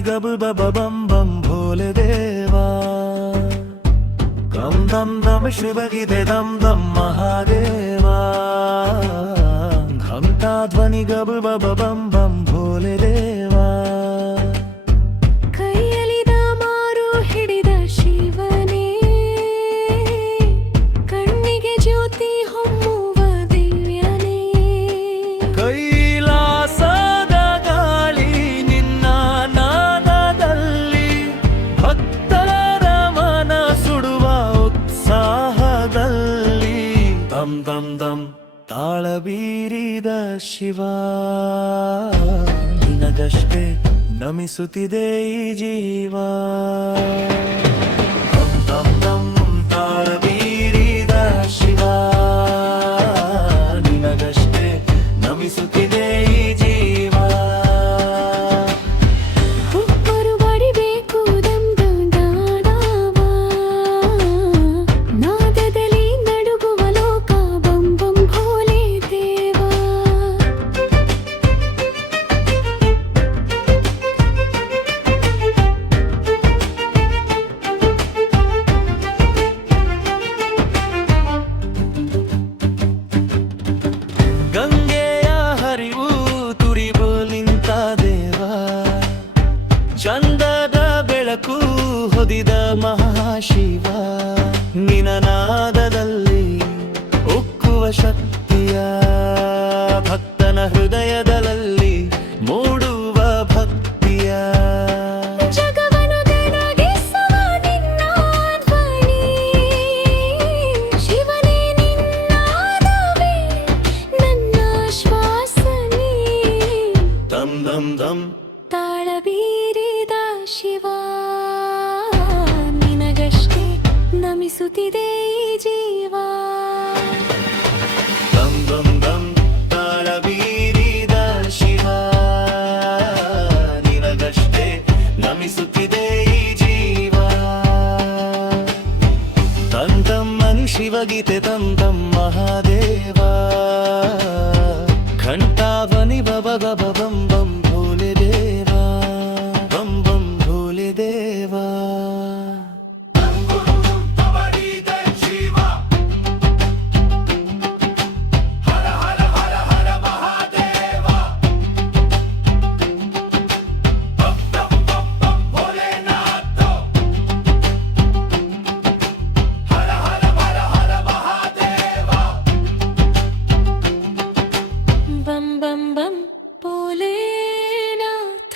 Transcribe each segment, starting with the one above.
ಗಬ ಬಬ ಬಂ ಬಂ ಭೋಲೆ ದೇವಾ ಗಂ ದಂ ದಂ ಶಿವಗಿದೆ ದಂ ದಂ ಮಹಾದೇವಾ ಘಂಟಾ ಧ್ವನಿ ಗಬ ಬಬ ಬಂ ಬಂ ಭೋಲೆ ದೇವಾ ಕೈಯಲಿದ ಮಾರು ಹಿಡಿದ ಶಿವನೇ ಕಣ್ಣಿಗೆ ಜ್ಯೋತಿ ಹೊಮ್ಮುವ ದಿವ್ಯನೇ ಕೈಲಾಸದ ಗಾಳಿ ನಿನ್ನ ನಾದದಲ್ಲಿ ಭಕ್ತರ ಮನ ಸುಡುವ ಉತ್ಸಾಹದಲ್ಲಿ ದಂ ದಂ ದಂ ತಾಳ ಬೀರಿದ ಶಿವ ನಿನಗಷ್ಟೇ ನಮಿಸುತ್ತಿದೆ ಈ ಜೀವ ದಂ ದಂ ದಂ ತಾಳ ಬೀರಿದ ಶಿವ ನಿನಗಷ್ಟೇ ನಮಿಸುತ್ತಿದೆ ಈ ಜೀವ ಒಬ್ಬರು ಬಡಿಬೇಕು ದಂ ದಂ ದಾಡವ ನಾದದಲ್ಲಿ ನಡುಗುವ ಲೋಕ ಬಂ ಬಂ ಭೋಲೆ ದೇವಾ ಗಂಗೆಯ ಹರಿವು ತುರಿವು ನಿಂತ ದೇವ ಚಂದದ ಬೆಳಕು ಹೊದಿದ ಮಹಾಶಿವ ನಿನನಾದದಲ್ಲಿ ಉಕ್ಕುವ ಶಕ್ತಿಯ ಭಕ್ತನ ಹೃದಯದಲ್ಲಿ ಮೂಡುವ ಭಕ್ತಿಯ ಜಗವನ್ನು ಬೆಳಗಿಸುವ ನಿನ್ನ ಧ್ವನಿ ಶಿವನೇ ನಿನ್ನಾದವೇ ನನ್ನ ಶ್ವಾಸನೆ ದಂ ದಂ ದಂ ತಾಳ ಬೀರಿದ ಶಿವ ನಿನಗಷ್ಟೇ ನಮಿಸುತ್ತಿದೆ ಈ ಜೀವ ದಂ ದಂ ದಂ ತಾಳ ಬೀರಿದ ಶಿವ ನಿನಗಷ್ಟೇ ನಮಿಸುತ್ತಿದೆ ಈ ಜೀವ ತಂತಂ ಮನು ಶಿವಗೀತೆ ತಂತಂ ಮಹಾದೇವ ಘಂಟಾವನಿ ಬಬ ಗಬ ಬಂ ಬಂ ಭೋಲೆ ದೇವಾ ಬಂ ಬಂ ಭೋಲೆ ದೇವಾ ಬಂ ಬಂ ಬಂ ಭೋಲೆನಾಥ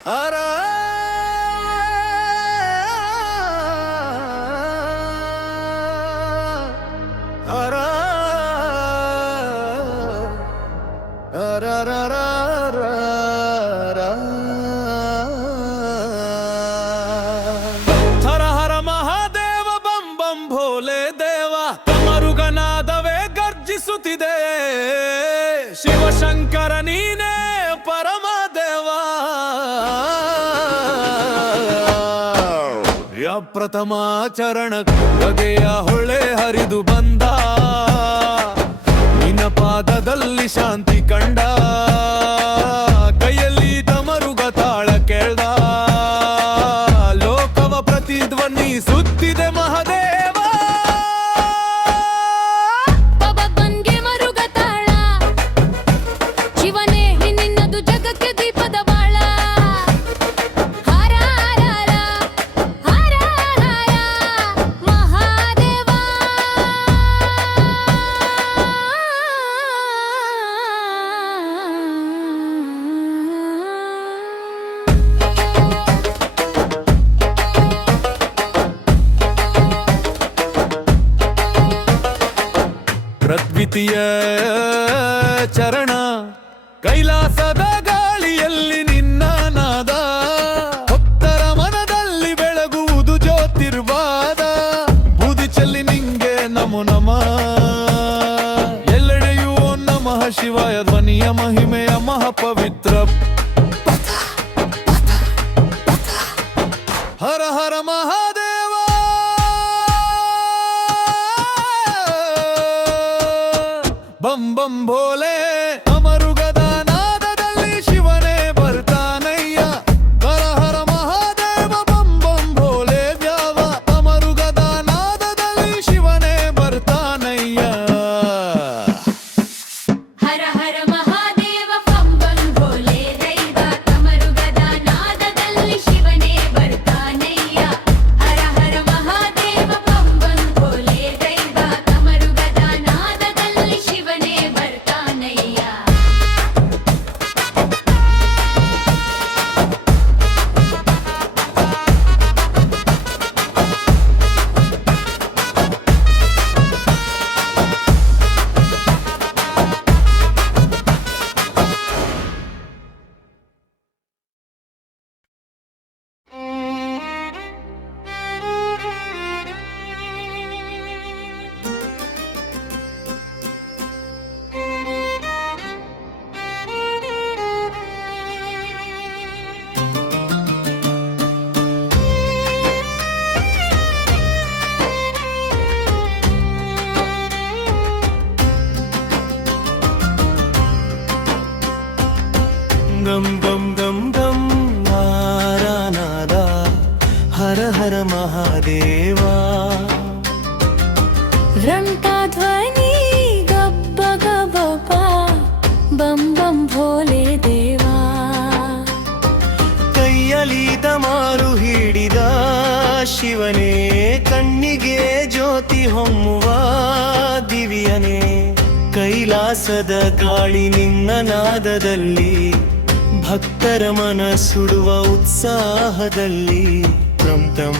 ಅರ ಅರ ಹರ ಹರ ಮಹಾದೇವ ಬಂ ಬಂ ಭೋಲೆ ದೇವ ತಮರುಗನಾದವೇ ಗರ್ಜಿಸುತ್ತಿದೆ ಶಿವಶಂಕರ ನೀನೇ ಪರಮದೇವ ಪ್ರಥಮ ಚರಣ ಬಗೆಯ ಹೊಳೆ ಹರಿದು ಬಂದ ನಿನ್ನ ಪಾದದಲ್ಲಿ ಶಾಂತಿ ಕಂಡ ಕೈಯಲ್ಲಿ ತಮರುಗ ತಾಳ ಕೇಳ್ದ ಲೋಕವ ಪ್ರತಿಧ್ವನಿ ಸುತ್ತಿದೆ ಮಹಾದೇವ ಬಬನ್ಗೆ ಮರುಗ ತಾಳ ಶಿವನೇ ನಿನ್ನದು ಜಗಕ್ಕೆ ದೀಪದ ಬಾಳ ಹರ ಹರ ಹರ ಹರ ಮಹಾದೇವ ಪ್ರದ್ವಿತೀಯ ಚರಣ ಕೈಲಾಸದ ಗಾಳಿಯಲ್ಲಿ ನಿನ್ನ ನಾದ ಭಕ್ತರ ಮನದಲ್ಲಿ ಬೆಳಗುವುದು ಜ್ಯೋತಿರ್ವಾದ ಬೂದಿ ಚೆಲ್ಲಿ ನಿಂಗೆ ನಮೋ ನಮ ಎಲ್ಲೆಡೆಯೂ ನಮಃ ಶಿವಾಯ ಧ್ವನಿಯ ಮಹಿಮೆಯ ಮಹಾಪವಿತ್ರ ಹರ ಹರ ಮಹಾದೇವ ಬಂ ಬಂ ಭೋಲೆ ಅಮರುಗದ ನಾದದಲ್ಲಿ ಶಿವನೇ ಬರ್ತಾನಯ್ಯ ಹರ ಹರ ಮಹಾದೇವ ಬಂ ಬಂ ಭೋಲೆ ದ್ಯಾವ ಅಮರುಗದ ನಾದದಲ್ಲಿ ಶಿವನೇ ಬರ್ತಾನಯ್ಯ ಹರ ಹರ ಮಹಾದೇವ ಪಂ ಪಂ ಭೋಲೆ ದೈವ ತಮರುಗದ ನಾದದಲ್ಲಿ ಶಿವನೇ ಬರ್ತಾನಯ್ಯ ಹರ ಹರ ಮಹಾದೇವ ಪಂ ಪಂ ಭೋಲೆ ದೈವ ತಮರುಗದ ನಾದದಲ್ಲಿ ಶಿವನೇ ಬರ್ತಾನಯ್ಯ ಗಂ ಗಂ ಗಂ ಗಂ ನಾರಾನಾದ ಹರ ಹರ ಮಹಾದೇವ ರಂಟಾ ಧ್ವನಿ ಗಬ್ಬ ಗಬ್ಬ ಬಂ ಬಂ ಭೋಲೆ ದೇವಾ ಕೈಯಲ್ಲಿ ತಮಾರು ಹಿಡಿದ ಶಿವನೇ ಕಣ್ಣಿಗೆ ಜ್ಯೋತಿ ಹೊಮ್ಮುವ ದಿವ್ಯನೇ ಕೈಲಾಸದ ಗಾಳಿ ನಿನ್ನ ನಾದದಲ್ಲಿ ಭಕ್ತರ ಮನ ಸುಡುವ ಉತ್ಸಾಹದಲ್ಲಿ ತಂ ತಂ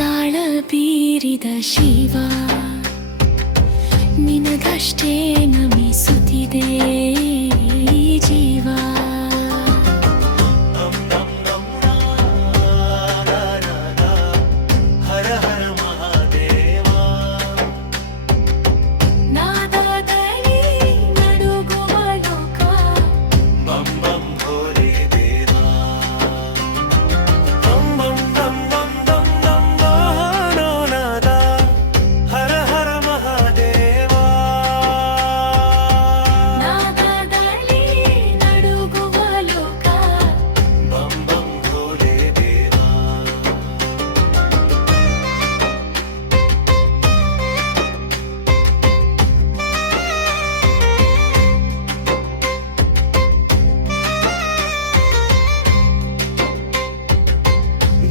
ತಾಳ ಬೀರಿದ ಶಿವ ನಿನಗಷ್ಟೇ ನಮಿಸುತ್ತಿದೆ ಈ ಜೀವ ನಂ ನಂ ನಂ ನಾರಾಯಣ ಹರ ಹರ ಮಹಾದೇವ ನಾದದಲ್ಲಿ ನಡುಗುವ ಲೋಕ ಬಂ ಬಂ ಭೋಲೆ ದೇವ ಬಂ ಬಂ ಬಂ ಬಂ ಬಂ ಬಂ ನಾದ ಹರ ಹರ ಮಹಾದೇವ ನಾದದಲ್ಲಿ ನಡುಗುವ ಲೋಕ ಬಂ ಬಂ ಭೋಲೆ ದೇವ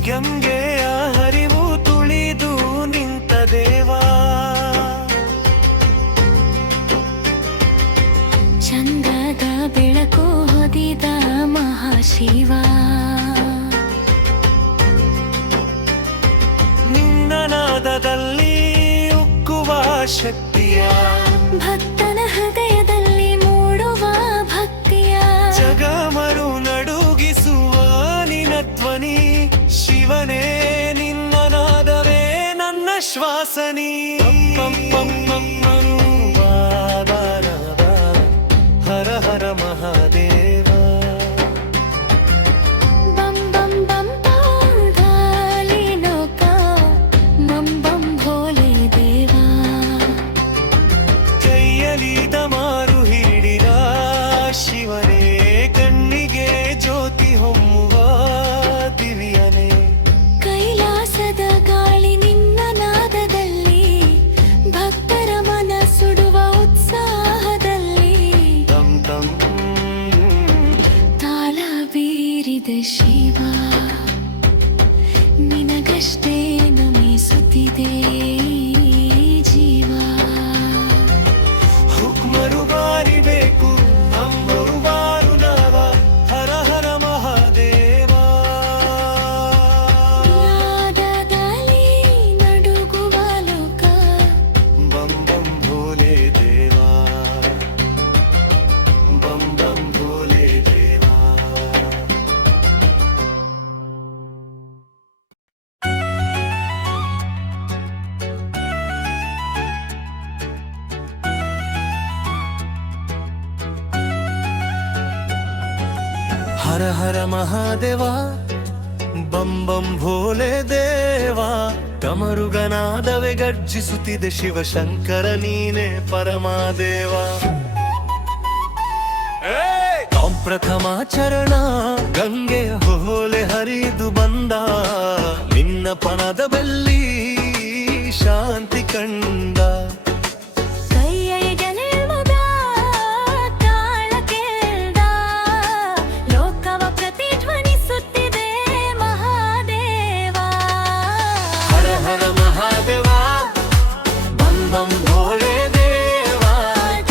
ಗಂಗೆಯ ಹರಿವು ತುಳಿದು ನಿಂತ ದೇವಾ ಚಂದದ ಬೆಳಕು ಹೊದಿದ ಮಹಾಶಿವ ನಿನ್ನ ನಾದದಲ್ಲಿ ಉಕ್ಕುವ ಶಕ್ತಿಯ ಭಕ್ತನ ಹೃದಯದಲ್ಲಿ ಮೂಡುವ ಭಕ್ತಿಯ ಜಗಮರು ನಡುಗಿಸುವ ನಿನ್ನ ಧ್ವನಿ ಶಿವನೇ ನಿನ್ನ ನಾದವೇ ನನ್ನ ಶ್ವಾಸನಿ ಪಂ ಪಂ ಪಂ ಪಂ ಬಾಬಾರಾಬ ಹರ ಹರ ಮಹಾದೇವ ಬಂ ಬಂ ಬಂ ಧಾಲಿ ಲೋಕ ಬಂ ಬಂ ಭೋಲೆ ದೇವಾ ಕೈಯಲ್ಲಿ ತಮಾರು ಹಿಡಿದ ಶಿವನೇ ಕಣ್ಣಿಗೆ ಜ್ಯೋತಿ ಹೊಮ್ಮುವ ದಿವ್ಯನೇ ಕೈಲಾಸದ ಗಾಳಿ ನಿನ್ನ ನಾದದಲ್ಲಿ ಭಕ್ತರ ಮನ ಸುಡುವ ಉತ್ಸಾಹದಲ್ಲಿ ತಂ ತಂ ತಾಳ ಬೀರಿದ ಶಿವ ನಿನಗಷ್ಟೇ ನಮಿಸುತ್ತಿದೆ ಈ ಜೀವ ಹುಕ್ಮರು ಬಾರಿಬೇಕು ಅಂಬರು ಬಾರು ನಾವ ಹರ ಹರ ಮಹಾದೇವ ನಾದದಲ್ಲಿ ನಡುಗುವ ಲೋಕ ಬಂ ಬಂ ಭೋಲೆ ದೇವ ಬಂ ಬಂ ಭೋಲೆ ದೇವ ಹರ ಹರ ಮಹಾದೇವ ಬಂ ಬಂ ಭೋಲೆ ದೇವ ಡಮರುಗನಾದವೇ ಗರ್ಜಿಸುತ್ತಿದೆ ಶಿವಶಂಕರ ನೀನೆ ಪರಮಾದೇವ ಪ್ರಥಮ ಚರಣ ಗಂಗೆ ಹೋಲೆ ಹರಿದು ಬಂದ ನಿನ್ನ ಪಣದ ಬೆಲ್ಲಿ ಶಾಂತಿ ಕಂಡ ಕೈಯೈಗಲೆಲ್ಮುದ ತಾಳ ಕೇಳ್ದ ಲೋಕವ ಪ್ರತಿಧ್ವನಿಸುತ್ತಿದೆ ಮಹಾದೇವ ಹರ ಹರ ಮಹಾದೇವ ಬಂ ಬಂ ಭೋಲೆ ದೇವ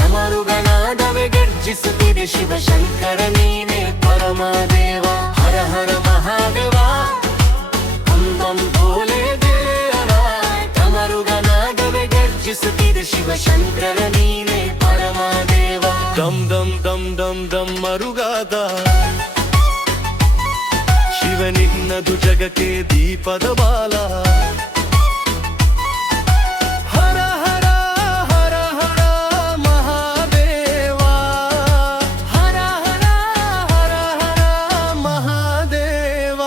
ಡಮರುಗನಾದವೇ ಗರ್ಜಿಸುತ್ತಿದೆ ಶಿವಶಂಕರ ನೀನೆ ಪರಮದೇವ ಹರ ಹರ ಮಹಾದೇವ ಬಂ ಬಂ ಭೋಲೆ ದೇವ ಡಮರುಗನಾದವೇ ಗರ್ಜಿಸುತ್ತಿದೆ ಶಿವಶಂಕರ ನೀನೆ ಪರಮದೇವ ದಂ ದಂ ದಂ ದಂ ದಂ ಮರುಗಾದ ಶಿವನಿನ್ನದು ಜಗಕ್ಕೆ ದೀಪದ ಬಾಲ ಹರ ಹರ ಹರ ಹರ ಮಹಾದೇವ ಹರ ಹರ ಹರ ಹರ ಮಹಾದೇವ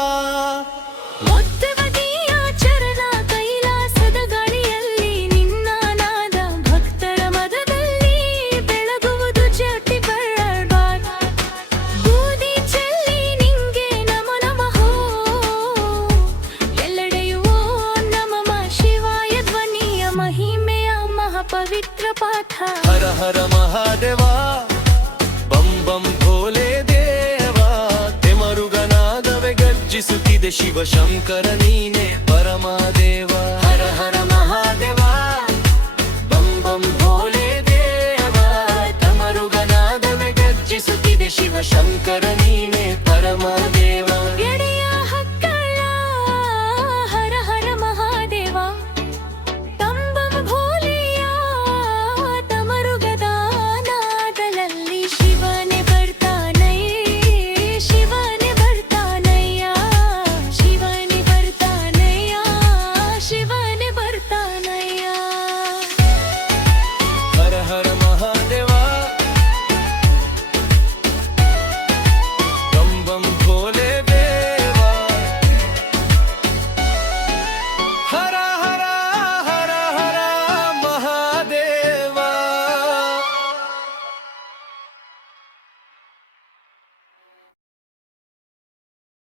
ಮುತ್ತುವದಿಯ ಚರಣ ಕೈಲಾಸದ ಗಾಳಿಯಲ್ಲಿ ನಿನ್ನ ನಾದ ಭಕ್ತರ ಮದದಲ್ಲಿ ಬೆಳಗುವುದು ಜ್ಯೋತಿ ಬರಬಾರ್ದು ಬೂದಿ ಚೆಲ್ಲಿ ನಿಂಗೆ ನಮೋ ನಮಃ ಎಲ್ಲೆಡೆಯೂ ಓಂ ನಮಃ ಶಿವಾಯ ಧ್ವನಿಯ ಮಹಿಮೆಯ ಮಹಾಪವಿತ್ರ ಪಾಠ ಹರ ಹರ ಮಹಾದೇವ ಬಂ ಬಂ ಭೋಲೆ ದೇವ ತೆಮರುಗನಾದವೇ ಗರ್ಜಿಸುತ್ತಿದೆ ಶಿವಶಂಕರ ನೀನೆ ಪರಮದೇವ ಹರ ಹರ ಮಹಾದೇವ ಬಂ ಬಂ ಭೋಲೆ ದೇವ ತೆಮರುಗನಾದವೇ ಗರ್ಜಿಸುತ್ತಿದೆ ಶಿವಶಂಕರ ನೀನೆ ಪರಮದೇವ ಎಡೆ